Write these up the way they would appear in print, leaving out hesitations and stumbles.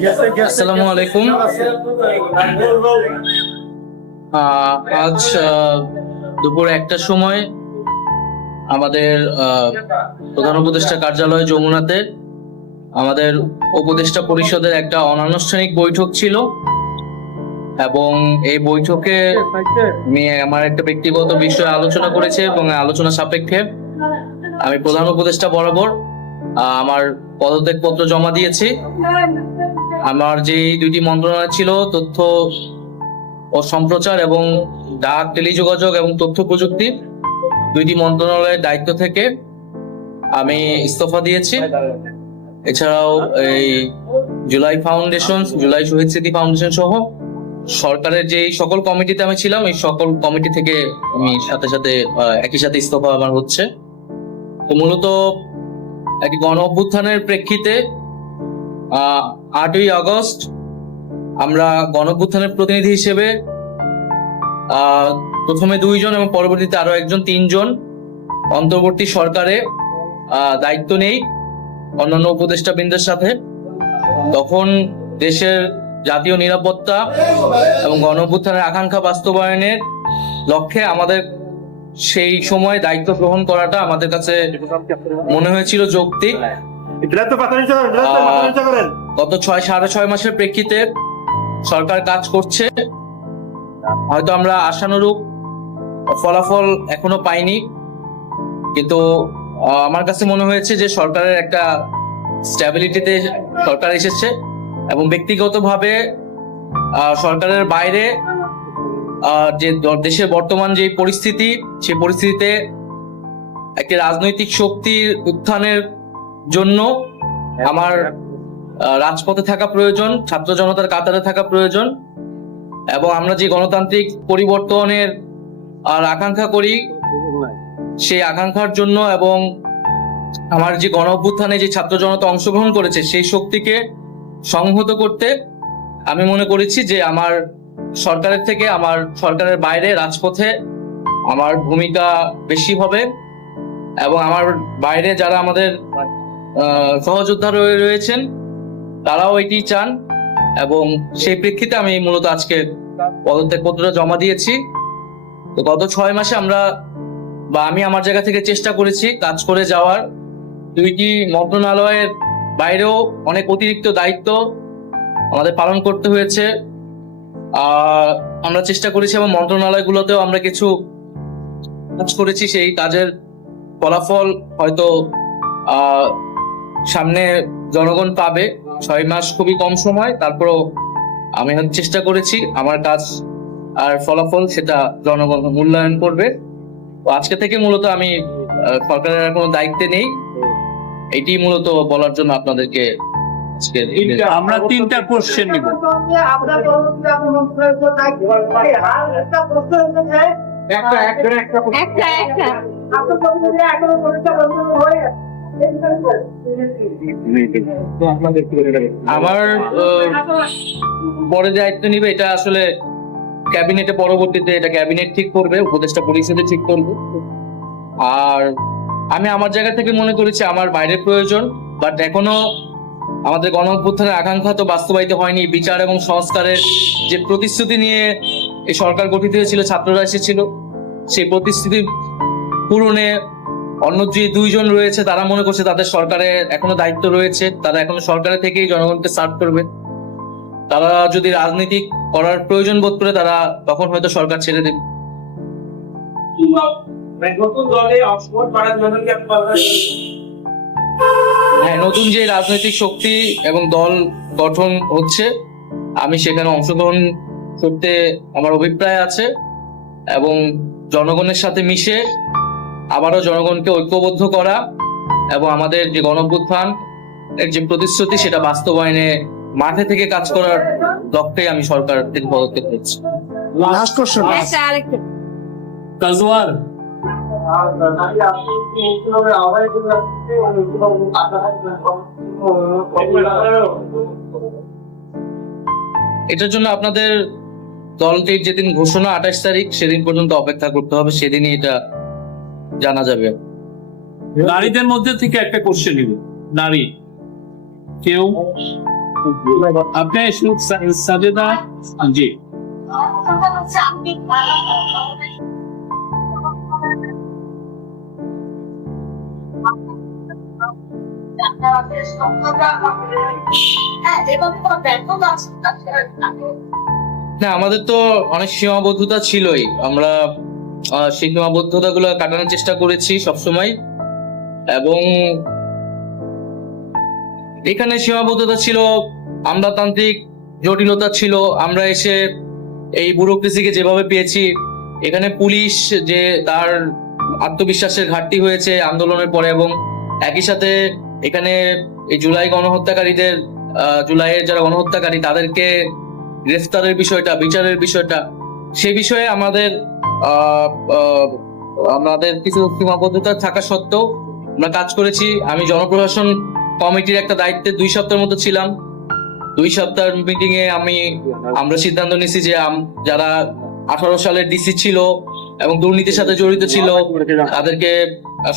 আসসালামু আলাইকুম। আজ দুপুর 1টার সময় আমাদের প্রধান উপদেষ্টা কার্যালয় যমুনাতে আমাদের উপদেষ্টা পরিষদের একটা অনানুষ্ঠানিক বৈঠক ছিল এবং এই বৈঠকে আমার একটা ব্যক্তিগত বিষয়ে আলোচনা করেছে এবং আলোচনা সাপেক্ষে আমি প্রধান উপদেষ্টা বরাবর আমার পদত্যাগপত্র জমা দিয়েছি। আমার যে দুইটি মন্ত্রণালয় ছিল, তথ্য ও সম্প্রচার এবং ডাক, টেলিযোগাযোগ এবং তথ্য প্রযুক্তি, দুইটি মন্ত্রণালয়ের দায়িত্ব থেকে আমি ইস্তফা দিয়েছি। এছাড়াও এই জুলাই শহীদ স্মৃতি ফাউন্ডেশন সহ সরকারের যে সকল কমিটিতে আমি ছিলাম, এই সকল কমিটি থেকে আমি একই সাথে ইস্তফা আমার হচ্ছে। তো মূলত একটি গণ অভ্যুত্থানের প্রেক্ষিতে 8ই আগস্ট আমরা গণ অভ্যুত্থানের প্রতিনিধি হিসেবে প্রথমে 2 জন এবং পরবর্তীতে আরো একজন 3 জন অন্তর্বর্তী সরকারে দায়িত্ব নেই অন্যান্য উপদেষ্টা বৃন্দের সাথে। তখন দেশের জাতীয় নিরাপত্তা এবং গণ অভ্যুত্থানের আকাঙ্ক্ষা বাস্তবায়নের লক্ষ্যে আমাদের সেই সময় দায়িত্ব গ্রহণ করাটা আমাদের কাছে মনে হয়েছিল যৌক্তিক। গত 6.5 মাসের প্রেক্ষিতে সরকার কাজ করছে, হয়তো আমরা আশানুরূপ ফলাফল এখনো পাইনি, কিন্তু আমার কাছে মনে হয়েছে যে সরকারের একটা স্ট্যাবিলিটিতে সরকার এসেছে এবং ব্যক্তিগতভাবে সরকারের বাইরে যে দেশের বর্তমান যে পরিস্থিতি, সেই পরিস্থিতিতে একটি রাজনৈতিক শক্তির উত্থানের জন্য আমার রাজপথে থাকা প্রয়োজন, ছাত্র জনতার কাতারে থাকা প্রয়োজন এবং আমরা যে গণতান্ত্রিক পরিবর্তনের আকাঙ্ক্ষা করি, সেই আকাঙ্ক্ষার জন্য এবং আমার যে গণ অভ্যুত্থানে যে ছাত্র জনতা অংশগ্রহণ করেছে সেই শক্তিকে সংহত করতে আমি মনে করেছি যে আমার সরকারের থেকে আমার সরকারের বাইরে রাজপথে আমার ভূমিকা বেশি হবে এবং আমার বাইরে যারা আমাদের সহযোদ্ধা রয়েছেন তারাও এটি চান এবং সেই প্রেক্ষিতে আমি মূলত আজকে পদত্যাগপত্রটা জমা দিয়েছি। তো গত 6 মাসে আমি আমার জায়গা থেকে চেষ্টা করেছি কাজ করে যাওয়ার। 2টি মন্ত্রণালয়ের বাইরেও অনেক অতিরিক্ত দায়িত্ব আমাদের পালন করতে হয়েছে। আমরা চেষ্টা করেছি এবং মন্ত্রণালয়গুলোতেও আমরা কিছু কাজ করেছি, সেই কাজের ফলাফল হয়তো সামনে জনগণ পাবে। 6 মাস খুবই কম সময়, তারপরও আমি চেষ্টা করেছি আমার কাজ আর ফলাফল সেটা জনগণ মূল্যায়ন করবে। তো আজকে থেকে মূলত আমি সরকারের কোনো দায়িত্বে নেই, এটি মূলত বলার জন্য আপনাদেরকে আমরা 3টা কোশ্চেন নিব। আমার পরে দায়িত্ব নিবে এটা আসলে ক্যাবিনেটে, পরবর্তীতে এটা ক্যাবিনেট ঠিক করবে, উপদেষ্টা পরিষদে ঠিক করবে। আর আমি আমার জায়গা থেকে মনে করেছি আমার বাইরের প্রয়োজন, বাট এখনো আমাদের গণ অভ্যুত্থানের আকাঙ্ক্ষা তো বাস্তবায়িত হয়নি। বিচার এবং সংস্কারের যে প্রতিশ্রুতি নিয়ে এই সরকার গঠিত হয়েছিল, ছাত্ররা এসেছিল, সেই প্রতিশ্রুতি পূরণে অন্য যে 2 জন রয়েছে তারা মনে করছে তাদের সরকারে এখনো দায়িত্ব রয়েছে, তারা এখনো সরকারে থেকেই জনগণকে সার্ভ করবে। তারা যদি রাজনীতি করার প্রয়োজন বোধ করে তারা তখন হয়তো সরকার ছেড়ে দেবে। হ্যাঁ, নতুন যে রাজনৈতিক শক্তি এবং দল গঠন হচ্ছে, আমি সেখানে অংশগ্রহণ করতে আমার অভিপ্রায় আছে এবং জনগণের সাথে মিশে আবারও জনগণকে ঐক্যবদ্ধ করা এবং আমাদের যে গণ অভ্যুত্থান এর যে প্রতিশ্রুতি সেটা বাস্তবায়নে মাঠে থেকে কাজ করার লক্ষ্যে আমি সরকার থেকে পদত্যাগ করছি। লাস্ট কোশ্চেন কাজওয়ার, এটার জন্য আপনাদের দলটির যেদিন ঘোষণা 28 তারিখ, সেদিন পর্যন্ত অপেক্ষা করতে হবে, সেদিনই এটা জানা যাবে। নারীদের মধ্যে থেকে একটা কোশ্চেন নিব। নারী কেউ আপনি সাজেদা জি না, আমাদের তো অনেক সীমাবদ্ধতা ছিলই। আমরা সেই সীমাবদ্ধতা গুলো কাটানোর চেষ্টা করেছি সবসময়, এবং এখানে সীমাবদ্ধতা ছিল, আমলাতান্ত্রিক জটিলতা ছিল। আমরা এসে এই ব্যুরোক্রেসিকে যেভাবে পেয়েছি, এখানে পুলিশ যে তার আত্মবিশ্বাসের ঘাটতি হয়েছে আন্দোলনের পরে, এবং একই সাথে এখানে এই জুলাই গণহত্যাকারীদের জুলাইয়ের যারা গণহত্যাকারী তাদেরকে গ্রেফতারের বিষয়টা, বিচারের বিষয়টা, সে বিষয়ে আমাদের আমাদের কিছু সীমাবদ্ধতা থাকা সত্ত্বেও আমরা কাজ করেছি। আমি জনপ্রশাসন কমিটির একটা দায়িত্বে 2 সপ্তাহের মতো ছিলাম। 2 সপ্তাহের মিটিং এ আমরা সিদ্ধান্ত নিয়েছি যে যারা 18 সালের ডিসি ছিল এবং দুর্নীতির সাথে জড়িত ছিল তাদেরকে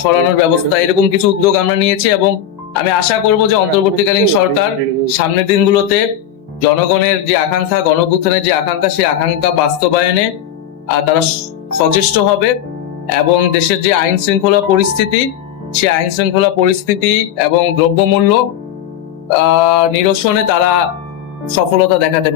সরানোর ব্যবস্থা, এরকম কিছু উদ্যোগ আমরা নিয়েছি। এবং আমি আশা করব যে অন্তর্বর্তীকালীন সরকার সামনের দিনগুলোতে জনগণের যে আকাঙ্ক্ষা, গণঅভ্যুত্থানের যে আকাঙ্ক্ষা, সেই আকাঙ্ক্ষা বাস্তবায়নে তারা সচেষ্ট হবে, এবং দেশের যে আইন শৃঙ্খলা পরিস্থিতি, সেই আইন শৃঙ্খলা পরিস্থিতি এবং দ্রব্যমূল্য নিরসনে তারা সফলতা দেখাতে